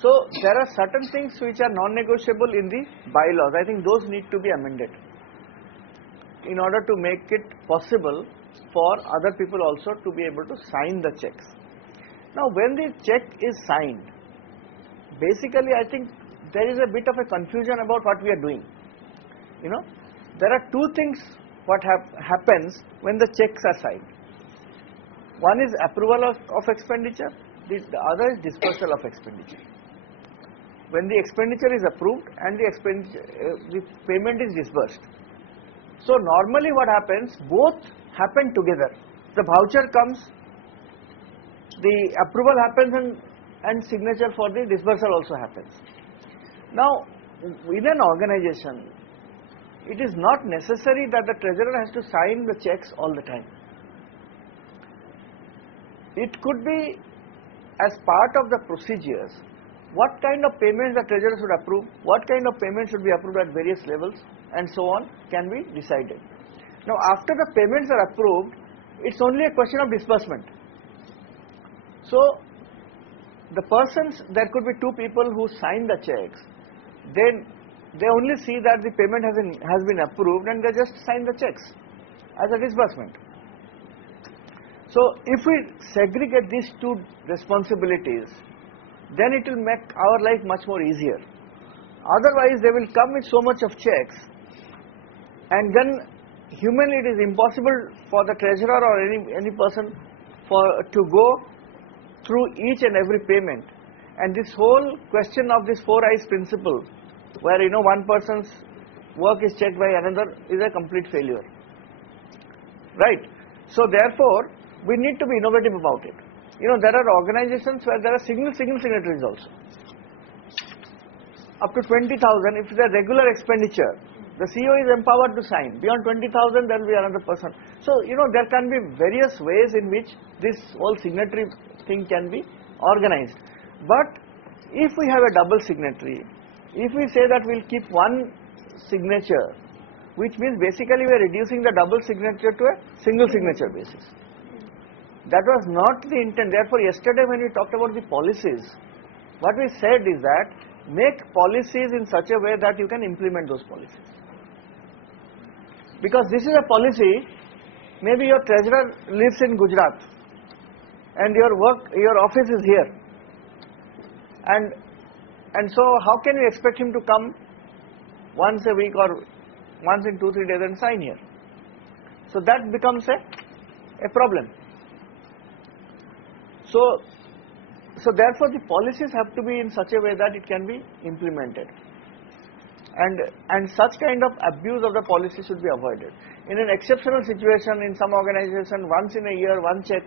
So there are certain things which are non-negotiable in the bylaws. I think those need to be amended in order to make it possible for other people also to be able to sign the checks. Now when the check is signed, basically I think there is a bit of a confusion about what we are doing. There are two things what happens when the checks are signed. One is approval of expenditure, the other is dispersal of expenditure. When the expenditure is approved and the payment is disbursed. So normally what happens, both happen together. The voucher comes, the approval happens, and signature for the disbursal also happens. Now in an organization, it is not necessary that the treasurer has to sign the checks all the time. It could be as part of the procedures, what kind of payments the treasurer should approve, what kind of payments should be approved at various levels, and so on can be decided. Now after the payments are approved, it's only a question of disbursement. So the persons, there could be two people who sign the checks, then they only see that the payment has been approved and they just sign the checks as a disbursement. So if we segregate these two responsibilities, then it will make our life much more easier. Otherwise they will come with so much of checks, and then humanly it is impossible for the treasurer or any person to go through each and every payment. And this whole question of this 4 eyes principle, where one person's work is checked by another, is a complete failure, right? So therefore we need to be innovative about it. There are organizations where there are single signatories also. Up to 20,000, if it is a regular expenditure, the CEO is empowered to sign. Beyond 20,000, there will be another person. So there can be various ways in which this whole signatory thing can be organized. But if we have a double signatory, if we say that we will keep one signature, which means basically we are reducing the double signature to a single signature basis. That was not the intent. Therefore yesterday when we talked about the policies, what we said is that make policies in such a way that you can implement those policies. Because this is a policy, maybe your treasurer lives in Gujarat and your office is here, and so how can you expect him to come once a week or once in 2-3 days and sign here? So that becomes a problem. So therefore the policies have to be in such a way that it can be implemented, and such kind of abuse of the policy should be avoided. In an exceptional situation, in some organization, once in a year one check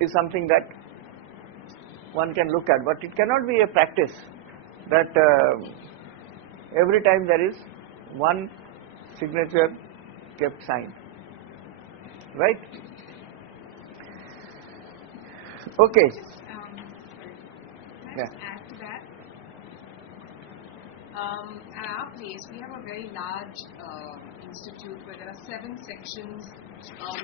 is something that one can look at, but it cannot be a practice that every time there is one signature kept signed, right? Okay. Can I just add to that? At our place, we have a very large institute where there are 7 sections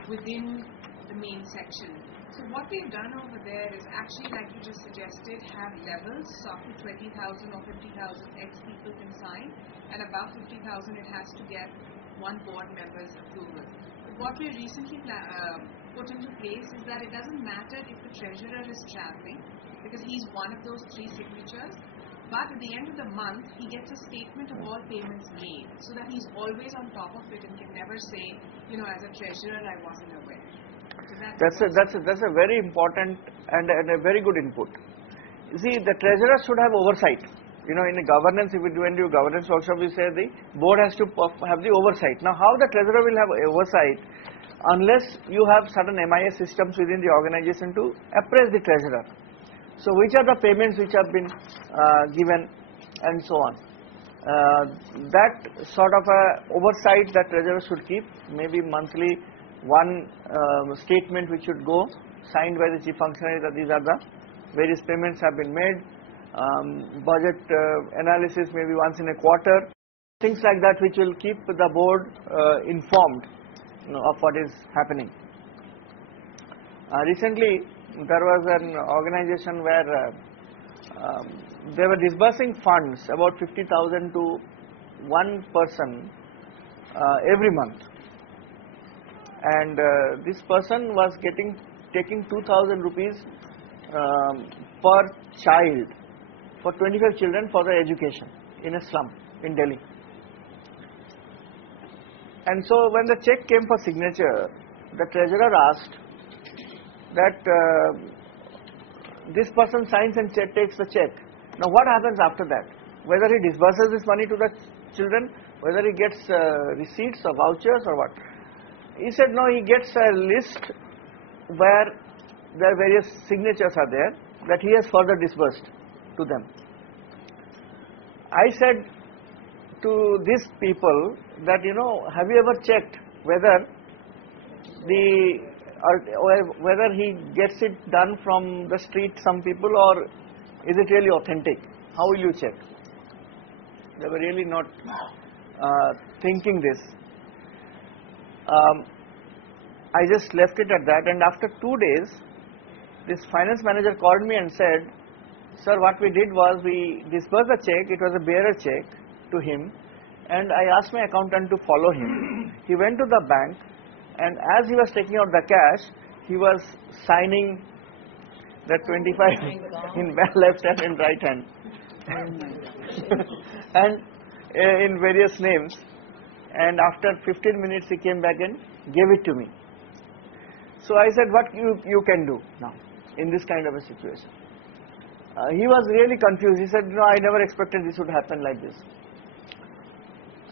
within the main section. So what we've done over there is actually, like you just suggested, have levels. So up to 20,000 or 50,000 X people can sign, and above 50,000 it has to get one board member's approval. But what we recently put into place is that it doesn't matter if the treasurer is traveling, because he's one of those 3 signatures, but at the end of the month he gets a statement of all payments made, so that he's always on top of it and can never say, as a treasurer I wasn't aware. So that's a very important and a very good input. You see, the treasurer should have oversight. In a governance, if we do a governance workshop, we say the board has to have the oversight. Now how the treasurer will have oversight unless you have certain MIS systems within the organization to appraise the treasurer. So which are the payments which have been given and so on. That sort of a oversight that treasurer should keep, maybe monthly one statement which should go signed by the chief functionary that these are the various payments have been made, budget analysis maybe once in a quarter, things like that which will keep the board informed of what is happening. Recently there was an organization where they were disbursing funds about 50,000 to one person every month, and this person was taking 2,000 rupees per child for 25 children for their education in a slum in Delhi. And so when the check came for signature, the treasurer asked that this person signs and takes the check. Now what happens after that? Whether he disburses this money to the children, whether he gets receipts or vouchers or what? He said no, he gets a list where their various signatures are there that he has further disbursed to them. I said to these people that, have you ever checked whether whether he gets it done from the street, some people, or is it really authentic? How will you check? They were really not thinking this. I just left it at that, and after 2 days, this finance manager called me and said, sir, what we did was we disbursed the check, it was a bearer check to him, and I asked my accountant to follow him. He went to the bank, and as he was taking out the cash, he was signing the 25 in left hand and right hand, and in various names. And after 15 minutes, he came back and gave it to me. So I said, what you can do now in this kind of a situation? He was really confused. He said, no, I never expected this would happen like this.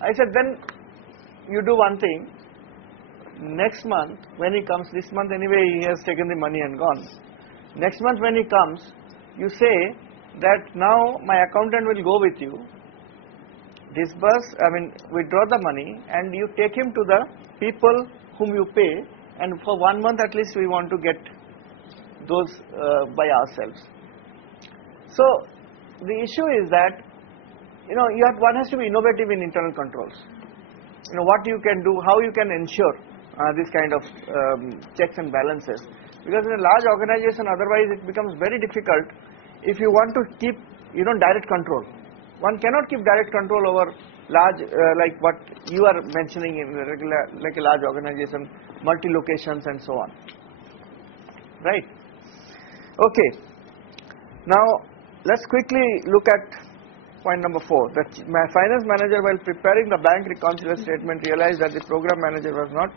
I said, then you do one thing. Next month when he comes, this month anyway he has taken the money and gone. Next month when he comes, you say that now my accountant will go with you, withdraw the money, and you take him to the people whom you pay, and for 1 month at least we want to get those by ourselves. So the issue is that one has to be innovative in internal controls. What you can do, how you can ensure this kind of checks and balances, because in a large organization otherwise it becomes very difficult if you want to keep direct control. One cannot keep direct control over large like what you are mentioning in like a large organization, multi-locations and so on, right? Okay, now let's quickly look at point number 4. That my finance manager, while preparing the bank reconciliation statement, realized that the program manager was not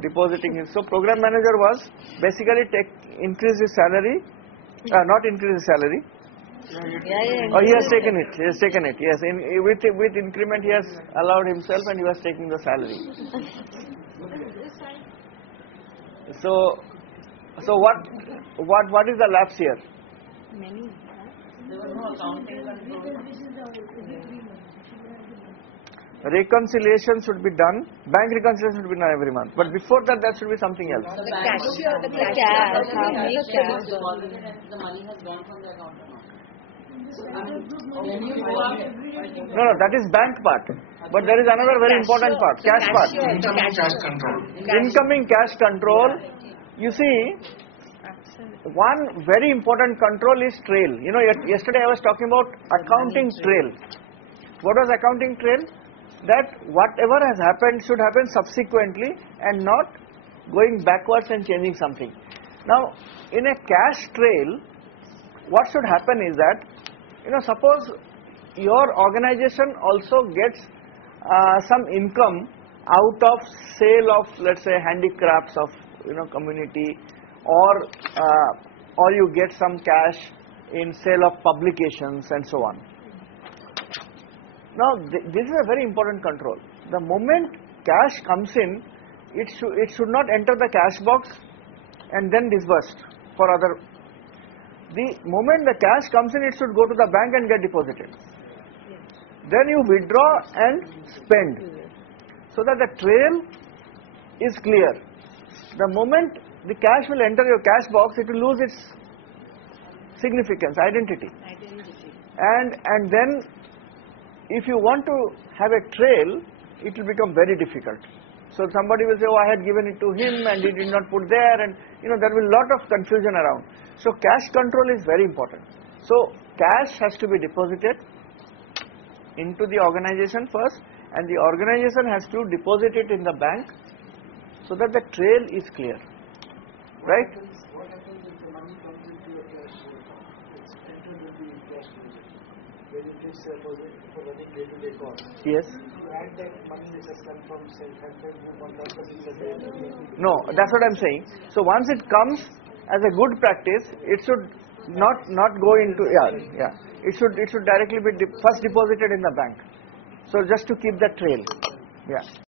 depositing his. So program manager was basically increase his salary, not increase his salary. Oh, he has taken it. He has taken it. Yes, with increment he has allowed himself, and he was taking the salary. So what is the lapse here? Many. There was no accounting control. Reconciliation should be done. Bank reconciliation should be done every month. But before that, there should be something else. The cash. the The cash. cash. Deposited and the money has gone from the account. No, that is bank part. But there is another very important part, cash part. Incoming cash control. Incoming cash control. You see, one very important control is trail. Yesterday I was talking about accounting trail. What was accounting trail? That whatever has happened should happen subsequently and not going backwards and changing something. Now, in a cash trail, what should happen is that, suppose your organization also gets some income out of sale of, let's say, handicrafts of community, or you get some cash in sale of publications and so on. Now this is a very important control. The moment cash comes in, it should not enter the cash box and then disbursed for other. The moment the cash comes in, it should go to the bank and get deposited. Then you withdraw and spend, so that the trail is clear. The moment the cash will enter your cash box, it will lose its significance, identity. And then if you want to have a trail, it will become very difficult. So somebody will say, oh, I had given it to him and he did not put there, and there will be a lot of confusion around. So cash control is very important. So cash has to be deposited into the organization first, and the organization has to deposit it in the bank so that the trail is clear, right? What happens if the money comes into a cash account? It's entered into the cash ledger. When it is for running day-to-day costs. Yes. To add that money which has come from self-help group on that particular day. No, that's what I'm saying. So once it comes as a good practice, it should not go into It should directly be first deposited in the bank. So just to keep the trail. Yeah.